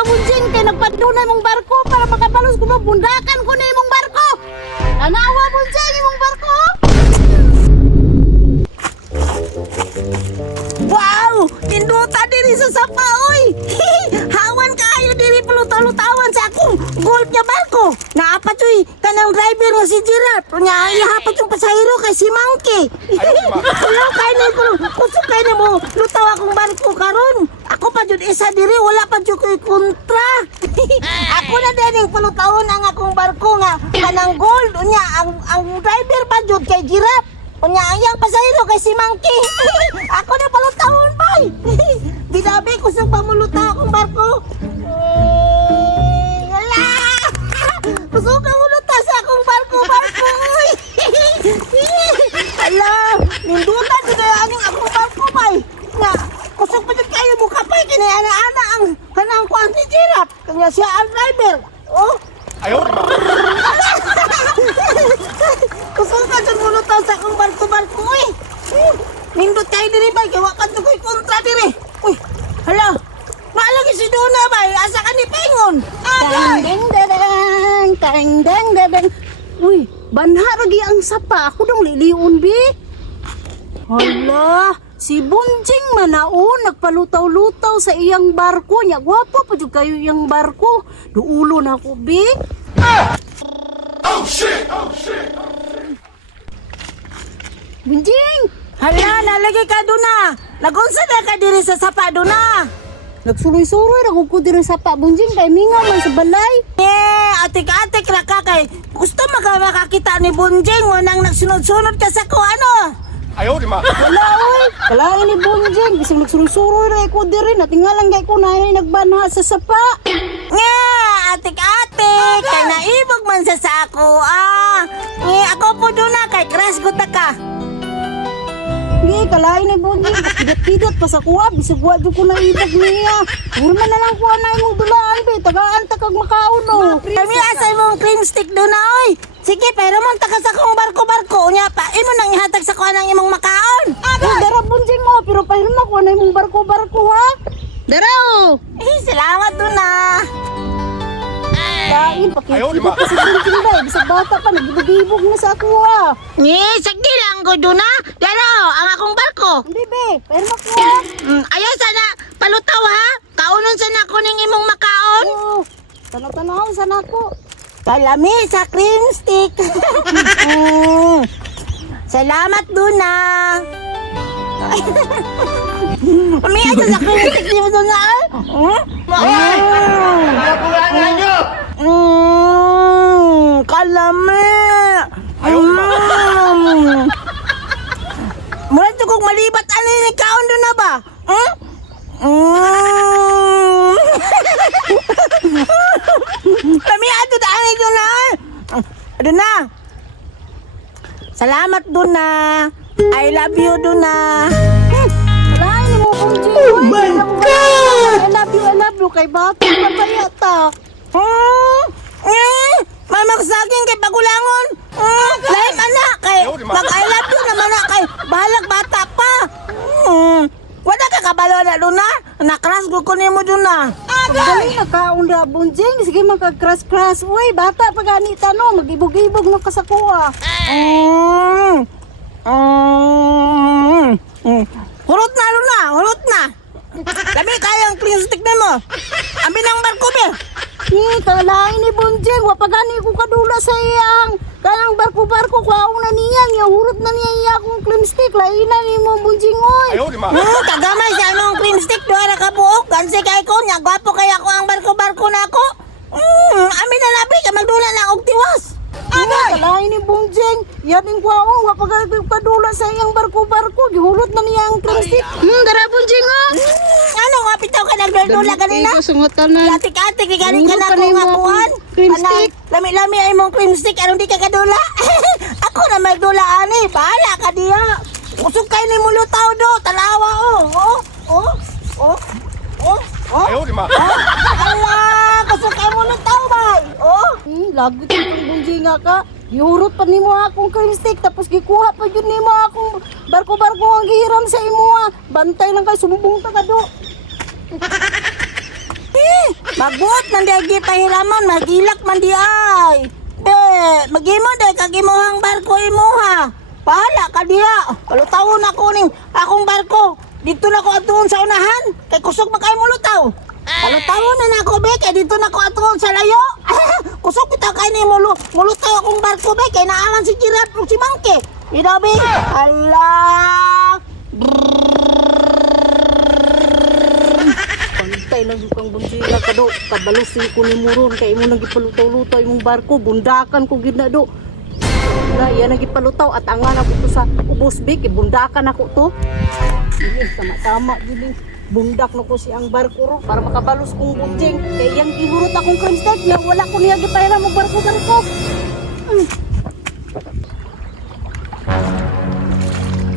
ba bunjing kay nagpadunay mong barko para makabalos ko bundakan ko na imong barko. Tanawa bunjing imong barko. Wow, tinduta diri sa sapa oy. Hawan kaayo diri pulutawan sa akong gold nga barko. Naapat oy kanang driver nga si Gerard. Nya ihapat yung pasahero kay si Monkey. Hello kay ni ko. Kusog kay ni mo lutaw akong barko karon. Ako pa jud isa diri wala pa jud koy kontra. Ako na din pulutawon ang akong barko nga kanang gold. Nya ang driver pa jud kay Gerard. Unya ayang pasahero kay si Monkey. Ako na palutahon bay. Binabi kusog pa mulutaw akong barko. Hala! Kusog ka mulutaw sa akong barko. Hala! Nindutan dito aning akong barko bay. Nga, kusog pa dito kayo mukha pa'y kinayana-ana ang kanang kwanti jirap. Kanya siya ang driver. Oh! Ayaw, Kusog ka dyan mulutaw sa akong barko-barko eh. Nindot kayo diri bay, gawa ka ito ko'y kontra diri. Uy, hala, maalagi si Duna bay, asa ka ni Pengon. Tang-dang-dadang. Uy, banha lagi ang sapa, ako dong liliun bi. Hala, si Bunjing manaon, nagpalutaw-lutaw sa iyang barko. Nya, gwapo pa dyan kayo iyang barko. Duulo na ako bi. Oh shit! Oh shit! Bunjing! Hala, nalagay ka doon na. Nagunsa na ka diri sa sapa doon na. Nagsuloy-suloy na ko diri sa sapa, Bunjing. Kay mingaw man sa balay. Atik-atik na ka kay. Gusto makakita ni Bunjing. Unang nagsunod-sunod ka sa ko, ano? Ayaw, di ma. Wala, oy. Kalain ni Bunjing. Bisang nagsuloy-suloy na ko diri. Natingalang kay ko na nagbanha sa sapa. Nga, atik-atik. Kay naibog man sa ako, ah. Ako po doon na kay crush ko ka. Hindi, kalain ni Bunjing. Pidat-pidat pa sa kuha. Bisag wadyo ko na ibag niya. Hurman na lang kuha na imong dulaan, be. Tagaan takag makauno. Kami asay mong cream stick doon na, oy. Sige, pero monta ka sa kong barko-barko. Unya pa, imo nang ihatag sa kuha ng imong makaon. Dara, Bunjing mo. Pero pahirma kuha na imong barko-barko, ha? Dara, oh. Salamat doon na. Kain, Ayaw, di pakikita ba? pa si Bunjing ba. Bisag bata pa, nagibog-ibog na sa kuha. Sige lang ko doon na. Pero, ang akong barko. Hindi, be. Pahirma kuha. Ayaw sana palutaw ha. Kaunon sana ko ning imong makaon. Oo. Tanaw-tanaw sana ko. Kalami sa cream stick. Salamat doon na. Umiyak sa cream stick di mo doon na. Kalami. Mula ito kong malibat ano yung kaon doon na ba? Kami ato daan ito na. Doon na. Salamat doon na. I love you doon na. Wala mo kong Gio. Oh my God! I love you kay Bati. Papayata. May magsaging kay Pagulangon. Lahat anak kay mag-I love you naman na kay bahalag bata pa. Wala ka kabalo na doon na. Nakras ko nimo doon na. Dali na ka unda Bunjing. Sige magka-crash-crash. Uy, bata pa ganita no. Mag-ibog-ibog no kasakuha. Hulot na doon na. Hulot na. Labi kayang clean stick na mo. Amin ang barko be. Kalain ni Bunjing. Wapagani ko kadula sa iyang. Kanang barko-barko ko na niya. Hurot na niya iya akong clean stick. Lainan ni mo Bunjing oy. Ayaw, di ma. Kagamay siya anong cream stick doon na kabuok. Gansi kay ko niya. Gwapo kaya ko ang barko-barko na ako. Amin na labi ka magdula na og tiwas. Kalain ni Bunjing. Yan yung kwaong. Wapagkadula sa iyang barko-barko. Gihulot na niya ang cream stick. Dara Bunjing oh. Ano nga pitaw ka nagdula kanina? Sungotan na. Atik-atik ni galing ka na Hurot pa akong na yung akuan. cream stick. Lami-lami ay mong cream stick. Anong di ka kadula? Ako na may dula ani. Bahala ka diya. Usok kayo ni mulutaw do. Talawa oh. Ayaw, di ma. Ala, kusok kayo mulutaw bay. Lagot yung Bunjing nga ka. Yurot pa nimo akong cream stick tapos gikuha pa jud nimo akong barko-barko ang gihiram sa imo. Bantay lang kay sumbong ta ka do. Magbuot man di agi pahiraman, magilak man di ay. Magimo di kagimuhang barko imuha. Pahala ka diya. Palutawon ako ning akong barko. Dito na ko atuon sa unahan. Kay kusog makay mulutaw. Palutawon na nako be kay dito na ko atuon sa layo. Kusog kita kay ni mulutaw akong barko be kay naaman si Giraffe ug si Monkey. Idabi. Allah. Pantay lang yung kang bunsila ka do. Kabalusin ko ni Muron kay imo nang gipalutaw-lutaw imong barko. Bundakan ko gid na do. Na iya nang gipalutaw at angan ako to sa ubos big. Bundakan ako to. Sige, tama-tama gid. Bundak na ko siyang barko ro para makabalos kong bunjing. Kay iyang gihurot akong crime stake na wala ko niya gipairam og barko ko.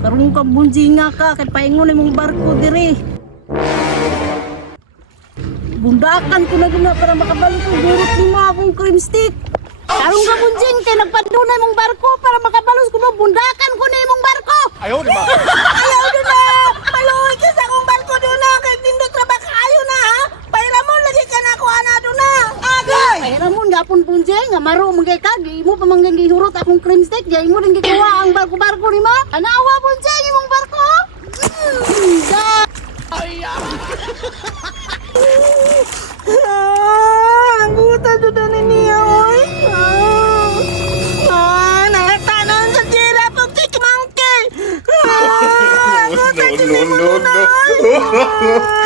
Karong ka bunjinga ka kay paingon imong barko dire. Bundakan ko na gina para makabalik ang gurot ni mga akong cream stick. Karong ka bunjing kay nagpadunay mong barko para makabalos ko mo. Bundakan ko na imong barko. 哎呦我的妈！ Ayaw doon na. Maluhoy ka sa akong barko doon na. Kay nindot na ba kayo na ha? Pairamon lagi ka na ako ana doon na. Agay. Pairamon gapon bunjing. Nga maro magay ka. Imo pa manggang gihurot akong cream stick. Gaya imo rin gikawa ang barko-barko ni ma. Anawa bunjing imong barko. Ang buta doon na niya, oy. Nakatanon sa Giraffe ug si Monkey. Ang buta No, no, no, no.